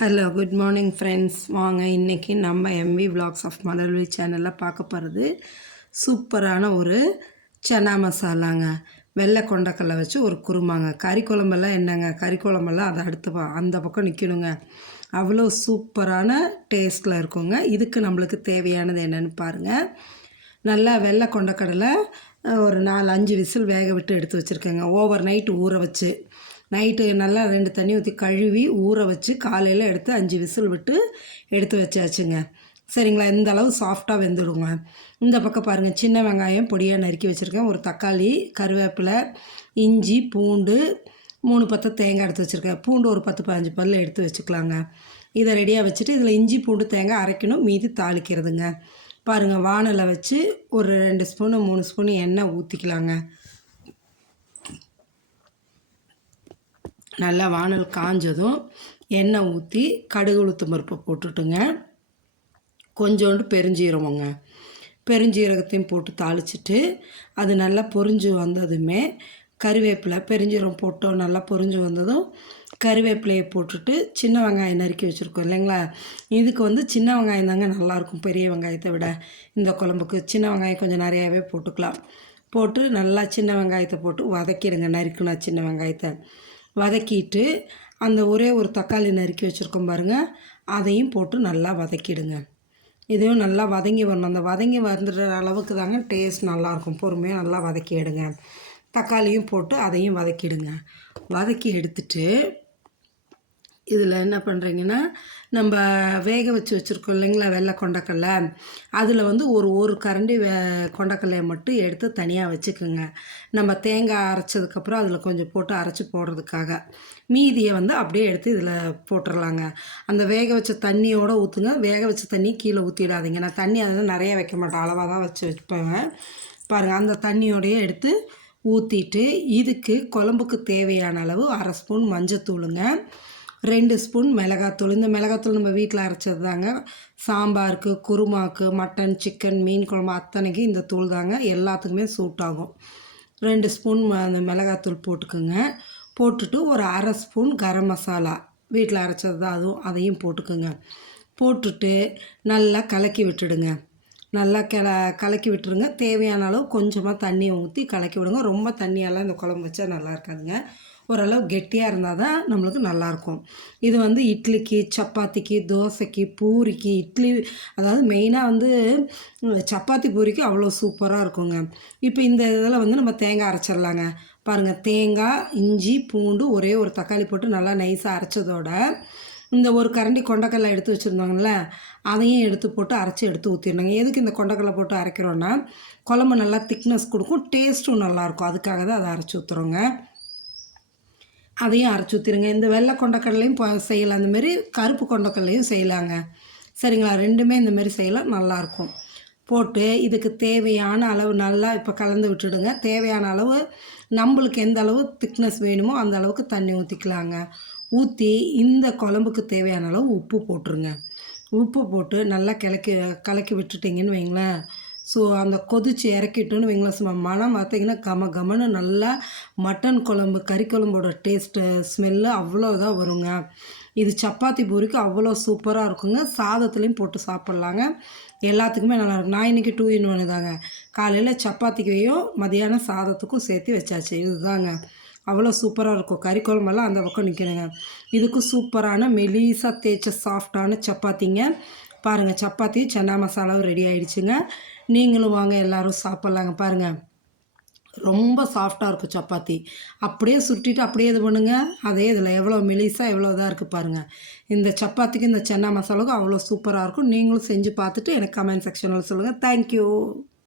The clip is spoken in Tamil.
Hello good morning friends. வாங்க இன்றைக்கி நம்ம எம்வி விலாக்ஸ் ஆஃப் மலர்விழி சேனலில் பார்க்க போகிறது சூப்பரான ஒரு சன்னா மசாலாங்க. வெள்ளை கொண்டக்கடலை வச்சு ஒரு குருமாங்க. கறி குழம்பெல்லாம் என்னங்க, கறி குழம்பெல்லாம் அதை அந்த பக்கம் நிற்கணுங்க. அவ்வளோ சூப்பரான டேஸ்ட்டில் இருக்குங்க. இதுக்கு நம்மளுக்கு தேவையானது என்னென்னு பாருங்கள். நல்லா வெள்ளை கொண்டக்கடலை ஒரு 4-5 விசில் வேக விட்டு எடுத்து வச்சுருக்கேங்க. ஓவர் நைட்டு ஊற வச்சு நைட்டு நல்லா 2 தண்ணி ஊற்றி கழுவி ஊற வச்சு காலையில் எடுத்து 5 விசில் விட்டு எடுத்து வச்சாச்சுங்க. சரிங்களா, இந்த அளவு சாஃப்டாக வெந்துடுங்க. இந்த பக்கம் பாருங்கள், சின்ன வெங்காயம் பொடியாக நறுக்கி வச்சுருக்கேன், ஒரு தக்காளி, கருவேப்பிலை, இஞ்சி, பூண்டு, 3 பத்தை தேங்காய் எடுத்து வச்சுருக்கேன். பூண்டு ஒரு 10-15 பல் எடுத்து வச்சுக்கலாங்க. இதை ரெடியாக வச்சுட்டு இதில் இஞ்சி பூண்டு தேங்காய் அரைக்கணும், மீதி தாளிக்கிறதுங்க. பாருங்கள், வானலை வச்சு ஒரு 2 ஸ்பூனு 3 ஸ்பூனு எண்ணெய் ஊற்றிக்கலாங்க. நல்லா வானல் காஞ்சதும் எண்ணெய் ஊற்றி கடுகு உளுத்தம் பருப்பை போட்டுட்டுங்க, கொஞ்சோண்டு பெருஞ்சீரகத்தையும் போட்டு தாளிச்சிட்டு அது நல்லா பொரிஞ்சு வந்ததுமே கருவேப்பிலை, பெருஞ்சீரகம் போட்டோம். நல்லா பொரிஞ்சு வந்ததும் கருவேப்பிலையை போட்டுட்டு சின்ன வெங்காயம் நறுக்கி வச்சுருக்கோம் இல்லைங்களா, இதுக்கு சின்ன வெங்காயம் தாங்க நல்லாயிருக்கும் பெரிய வெங்காயத்தை விட. இந்த குழம்புக்கு சின்ன வெங்காயம் கொஞ்சம் நிறையாவே போட்டுக்கலாம். போட்டு நல்லா சின்ன வெங்காயத்தை போட்டு வதக்கிடுங்க. நறுக்குனா சின்ன வெங்காயத்தை வதக்கிட்டு அந்த ஒரே ஒரு தக்காளி நறுக்கி வச்சுருக்கோம் பாருங்கள், அதையும் போட்டு நல்லா வதக்கிடுங்க. இதையும் நல்லா வதங்கி வரணும். அந்த வதங்கி வந்துடுற அளவுக்கு தாங்க டேஸ்ட் நல்லாயிருக்கும். பொறுமையாக நல்லா வதக்கி எடுங்க. தக்காளியும் போட்டு அதையும் வதக்கிடுங்க. வதக்கி எடுத்துட்டு இதில் என்ன பண்ணுறீங்கன்னா, நம்ம வேக வச்சுருக்கோம் இல்லைங்களா வெள்ளை கொண்டக்கடலை, அதில் ஒரு கரண்டி கொண்டக்கடலையை மட்டும் எடுத்து தனியாக வச்சுக்கோங்க. நம்ம தேங்காய் அரைச்சதுக்கப்புறம் அதில் கொஞ்சம் போட்டு அரைச்சி போடுறதுக்காக. மீதியை அப்படியே எடுத்து இதில் போட்டுடலாங்க. அந்த வேக வச்ச தண்ணியோடு ஊற்றுங்க. வேக வச்ச தண்ணி கீழே ஊற்றிடாதீங்க. நான் தண்ணி அதில் நிறைய வைக்க மாட்டேன், அளவாக தான் வைப்பேன். பாருங்கள், அந்த தண்ணியோடையே எடுத்து ஊற்றிட்டு இதுக்கு குழம்புக்கு தேவையான அளவு 1/2 ஸ்பூன் மஞ்சத்தூளுங்க, 2 ஸ்பூன் மிளகாத்தூள். இந்த மிளகாத்தூள் நம்ம வீட்டில் அரைச்சது தாங்க. சாம்பாருக்கு, குருமாக்கு, மட்டன், சிக்கன், மீன் குழம்பு அத்தனைக்கு இந்த தூள் தாங்க எல்லாத்துக்குமே சூட் ஆகும். 2 ஸ்பூன் அந்த மிளகாத்தூள் போட்டுக்குங்க. போட்டுட்டு ஒரு 1/2 ஸ்பூன் கரம் மசாலா, வீட்டில் அரைச்சது தான் அதுவும், அதையும் போட்டுக்குங்க. போட்டுட்டு நல்லா கலக்கி விட்டுடுங்க. நல்லா கலக்கி விட்டுருங்க. தேவையான அளவு கொஞ்சமாக தண்ணியை ஊற்றி கலக்கி விடுங்க. ரொம்ப தண்ணியெல்லாம் இந்த குழம்பு வச்சா நல்லா இருக்காதுங்க. ஓரளவு கெட்டியாக இருந்தால் தான் நம்மளுக்கு நல்லாயிருக்கும். இது இட்லிக்கு, சப்பாத்திக்கு, தோசைக்கு, பூரிக்கு, இட்லி, அதாவது மெயினாக சப்பாத்தி பூரிக்கு அவ்வளோ சூப்பராக இருக்குங்க. இப்போ இந்த இதில் நம்ம தேங்காய் அரைச்சிடலாங்க. பாருங்கள், தேங்காய், இஞ்சி, பூண்டு, ஒரே ஒரு தக்காளி போட்டு நல்லா நைஸாக அரைச்சதோட இந்த ஒரு கரண்டி கொண்டக்கடலை எடுத்து வச்சுருந்தாங்கள, அதையும் எடுத்து போட்டு அரைச்சி எடுத்து ஊற்றிடணுங்க. எதுக்கு இந்த கொண்டக்கடலை போட்டு அரைக்கிறோன்னா, குழம்பு நல்லா திக்னஸ் கொடுக்கும், டேஸ்ட்டும் நல்லாயிருக்கும். அதுக்காக தான் அதை அரைச்சி ஊற்றுறோங்க. அதையும் அரைச்சி ஊற்றிடுங்க. இந்த வெள்ளை கொண்டக்கடலையும் செய்யலாம், அந்தமாரி கருப்பு கொண்டக்கடலையும் செய்யலாங்க. சரிங்களா, ரெண்டுமே இந்தமாரி செய்யலாம், நல்லாயிருக்கும். போட்டு இதுக்கு தேவையான அளவு நல்லா இப்போ கலந்து விட்டுடுங்க. தேவையான அளவு நம்மளுக்கு எந்த அளவு திக்னஸ் வேணுமோ அந்த அளவுக்கு தண்ணி ஊற்றிக்கலாங்க. ஊற்றி இந்த குழம்புக்கு தேவையான அளவு உப்பு போட்டுருங்க. உப்பு போட்டு நல்லா கலக்கி விட்டுட்டிங்கன்னு வைங்களேன், ஸோ அந்த கொதித்து இறக்கிட்டோன்னு வைங்களேன், சும்மா மனம் பார்த்திங்கன்னா கமன்னு நல்லா மட்டன் குழம்பு, கறி குழம்போட டேஸ்ட்டு ஸ்மெல்லு அவ்வளோதான் வருங்க. இது சப்பாத்தி பூரிக்கு அவ்வளோ சூப்பராக இருக்குங்க. சாதத்துலேயும் போட்டு சாப்பிட்லாங்க, எல்லாத்துக்குமே நல்லாயிருக்கும். நான் இன்றைக்கி 2 in 1 தாங்க. காலையில் சப்பாத்திக்கையும் மதியானம் சாதத்துக்கும் சேர்த்து வச்சாச்சு. இதுதாங்க அவ்வளோ சூப்பராக இருக்கும். கறி குழம்பெல்லாம் அந்த பக்கம் நிற்கணுங்க. இதுக்கு சூப்பரான மெலிசாக தேய்ச்ச சாஃப்டான சப்பாத்திங்க. பாருங்கள், சப்பாத்தி சன்னா மசாலாவும் ரெடி ஆகிடுச்சுங்க. நீங்களும் வாங்க, எல்லோரும் சாப்பிட்லாங்க. பாருங்கள், ரொம்ப சாஃப்டாக இருக்கும் சப்பாத்தி. அப்படியே சுட்டிட்டு அப்படியே இது பண்ணுங்கள். அதே இதில் எவ்வளோ மெலிசாக எவ்வளோ இதாக இருக்குது பாருங்கள். இந்த சப்பாத்திக்கு இந்த சன்னா மசாலாவுக்கும் அவ்வளோ சூப்பராக இருக்கும். நீங்களும் செஞ்சு பார்த்துட்டு எனக்கு கமெண்ட் செக்ஷனில் சொல்லுங்கள். தேங்க்யூ.